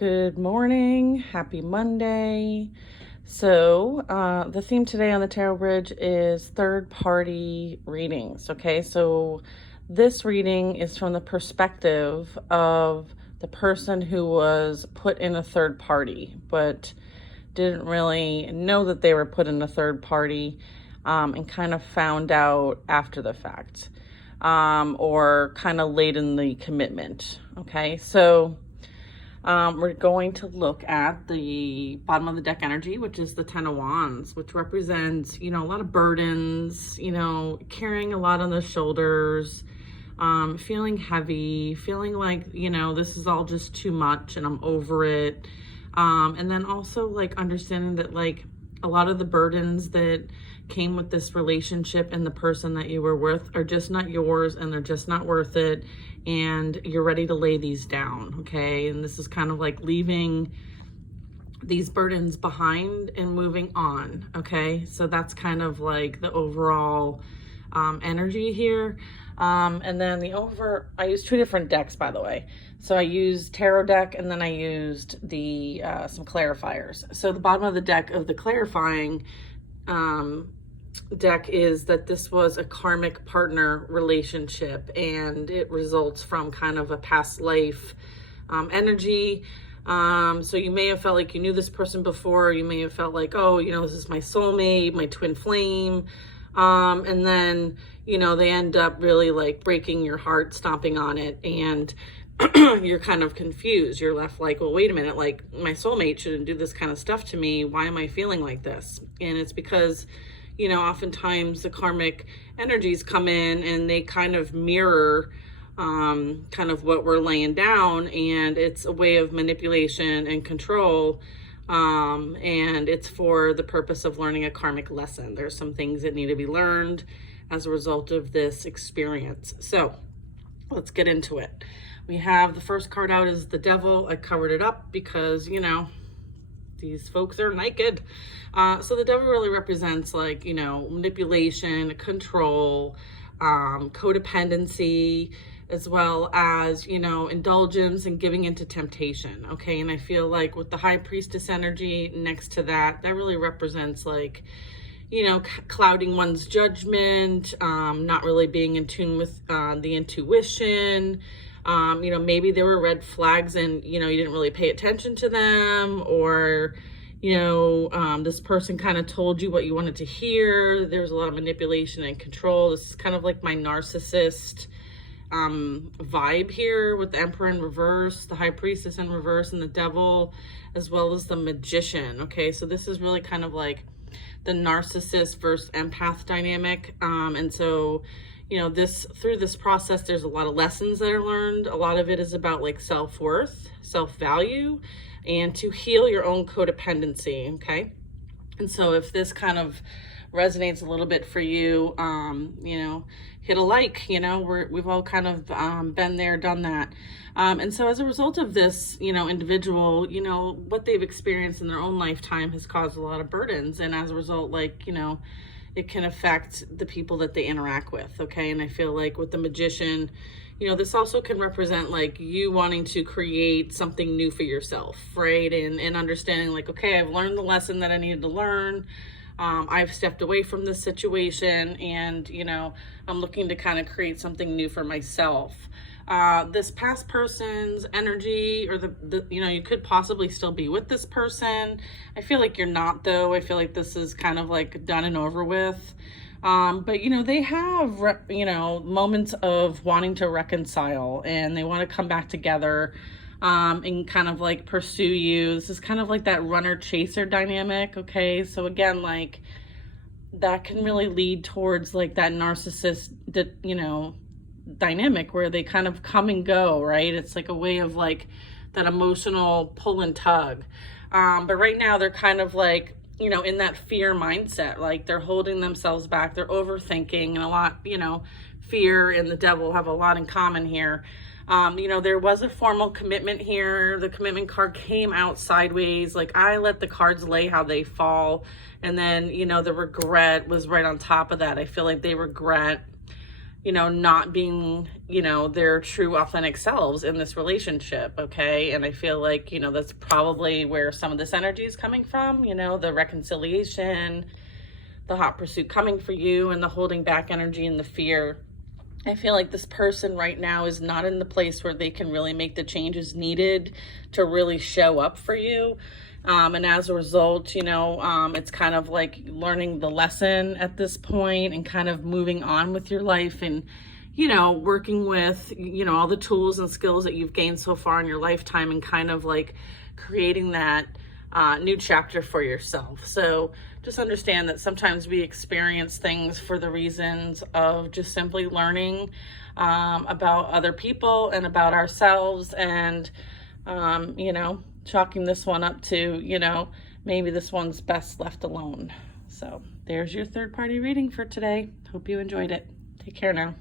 Good morning. Happy Monday. So, the theme today on the Tarot Bridge is third-party readings. Okay, so this reading is from the perspective of the person who was put in a third party, but didn't really know that they were put in a third party, and kind of found out after the fact, or kind of late in the commitment. Okay, so we're going to look at the bottom of the deck energy, which is the Ten of Wands, which represents, a lot of burdens, carrying a lot on the shoulders, feeling heavy, feeling like, this is all just too much and I'm over it. And then also like understanding that like a lot of the burdens that came with this relationship and the person that you were with are just not yours and they're just not worth it. And you're ready to lay these down, okay? And this is kind of like leaving these burdens behind and moving on, okay? So that's kind of like the overall energy here. And then I used two different decks, by the way. So I used tarot deck and then I used the some clarifiers. So the bottom of the deck of the clarifying deck is that this was a karmic partner relationship and it results from kind of a past life energy. So you may have felt like you knew this person before. You may have felt like, oh, this is my soulmate, my twin flame. And then, they end up really like breaking your heart, stomping on it. And you're kind of confused. You're left like, well, wait a minute, like my soulmate shouldn't do this kind of stuff to me. Why am I feeling like this? And it's because, oftentimes the karmic energies come in and they kind of mirror kind of what we're laying down, and it's a way of manipulation and control. And it's for the purpose of learning a karmic lesson. There's some things that need to be learned as a result of this experience. So let's get into it. We have the first card out is the Devil. I covered it up because, these folks are naked. So the Devil really represents like, manipulation, control, codependency, as well as, indulgence and giving into temptation. Okay. And I feel like with the High Priestess energy next to that, that really represents like, clouding one's judgment, not really being in tune with the intuition. Maybe there were red flags and, you didn't really pay attention to them, or, this person kind of told you what you wanted to hear. There was a lot of manipulation and control. This is kind of like my narcissist vibe here with the Emperor in reverse, the High Priestess in reverse, and the Devil, as well as the Magician. Okay, so this is really kind of like the narcissist versus empath dynamic. And so, through this process, there's a lot of lessons that are learned. A lot of it is about like self-worth, self-value, and to heal your own codependency, okay? And so if this kind of resonates a little bit for you, hit a like, we've all kind of been there, done that. And so as a result of this, individual, what they've experienced in their own lifetime has caused a lot of burdens. And as a result, like, it can affect the people that they interact with, okay? And I feel like with the Magician, this also can represent like you wanting to create something new for yourself, right? And understanding like, okay, I've learned the lesson that I needed to learn. I've stepped away from this situation and, I'm looking to kind of create something new for myself. This past person's energy, or the you could possibly still be with this person. I feel like you're not, though. I feel like this is kind of like done and over with. But, they have, moments of wanting to reconcile and they want to come back together, and kind of like pursue you. This is kind of like that runner chaser dynamic. Okay. So again, like that can really lead towards like that narcissist, dynamic where they kind of come and go, right? It's like a way of like that emotional pull and tug. But right now they're kind of like, in that fear mindset, like they're holding themselves back, they're overthinking, and a lot, fear and the Devil have a lot in common here. There was a formal commitment here. The commitment card came out sideways. Like I let the cards lay how they fall. And then, the regret was right on top of that. I feel like they regret not being, their true authentic selves in this relationship. Okay. And I feel like, that's probably where some of this energy is coming from, the reconciliation, the hot pursuit coming for you, and the holding back energy and the fear. I feel like this person right now is not in the place where they can really make the changes needed to really show up for you. And as a result, it's kind of like learning the lesson at this point and kind of moving on with your life and, working with, all the tools and skills that you've gained so far in your lifetime and kind of like creating that new chapter for yourself. So just understand that sometimes we experience things for the reasons of just simply learning about other people and about ourselves, and chalking this one up to, maybe this one's best left alone. So there's your third party reading for today. Hope you enjoyed it. Take care now.